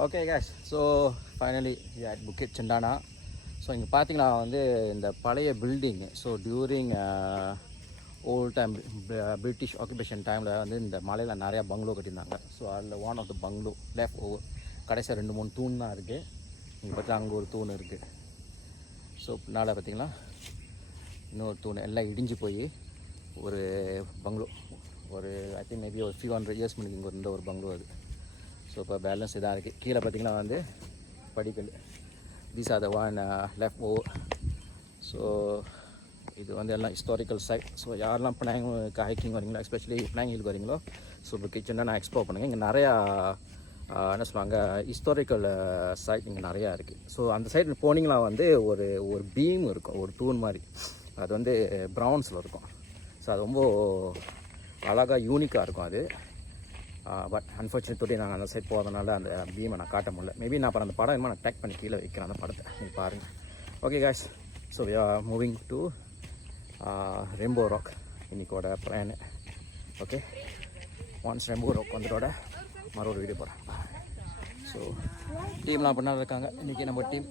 Okay கேஷ். So finally at Bukit சிண்டானா. So இங்கே பார்த்தீங்கன்னா வந்து இந்த பழைய building. So during old time British occupation டைமில் வந்து இந்த மலையில் நிறையா பங்களோ கட்டியிருந்தாங்க. ஸோ அதில் one of the bungalow left over கடைசியாக 2-3 தூண் தான் இருக்குது. இங்கே பார்த்தா அங்கே ஒரு தூண் இருக்குது. ஸோ பின்னால் பார்த்தீங்கன்னா இன்னொரு தூண் எல்லாம் இடிஞ்சு போய் ஒரு பங்களோ ஒரு ஐ திங்க் மேபி ஒரு 300 years முன்னாடி இங்கே இருந்த ஒரு பங்களோ அது. ஸோ இப்போ பேலன்ஸ் இதாக இருக்குது. கீழே பார்த்தீங்கன்னா வந்து படிக்கல். These are the one left over. So இது வந்து எல்லாம் ஹிஸ்டாரிக்கல் சைட். ஸோ யாரெல்லாம் பினாங் ஹைக்கிங் வரீங்களோ, எஸ்பெஷலி பினாங் ஹில் வரீங்களோ, ஸோ இப்போ கிச்சனை நான் எக்ஸ்ப்ளோர் பண்ணுங்கள். இங்கே நிறையா என்ன சொல்லுவாங்க ஹிஸ்டாரிக்கல் சைட் இங்கே நிறையா இருக்குது. ஸோ அந்த சைடு போனீங்களா வந்து ஒரு ஒரு பீம் இருக்கும், ஒரு தூண் மாதிரி. அது வந்து ப்ரௌன்ஸில் இருக்கும். ஸோ அது ரொம்ப அழகாக யூனிக்காக இருக்கும் அது. பட் அன்ஃபார்ச்சுனேட்லி நாங்கள் அந்த சைட் போகிறதுனால அந்த பீமை நான் காட்ட முடியல. மேபி நான் அப்புறம் அந்த படம் என்னமோ நான் டேக் பண்ணி கீழே வைக்கிறேன் அந்த படத்தை, நீங்கள் பாருங்கள். Okay guys, so we are moving to rainbow rock இன்றைக்கோட plan. Okay, once rainbow rock வந்துட்டோட மறுபடியும் வீடியோ போகிறேன். ஸோ டீம்லாம் பண்ணால் இருக்காங்க இன்றைக்கி நம்ம டீம்.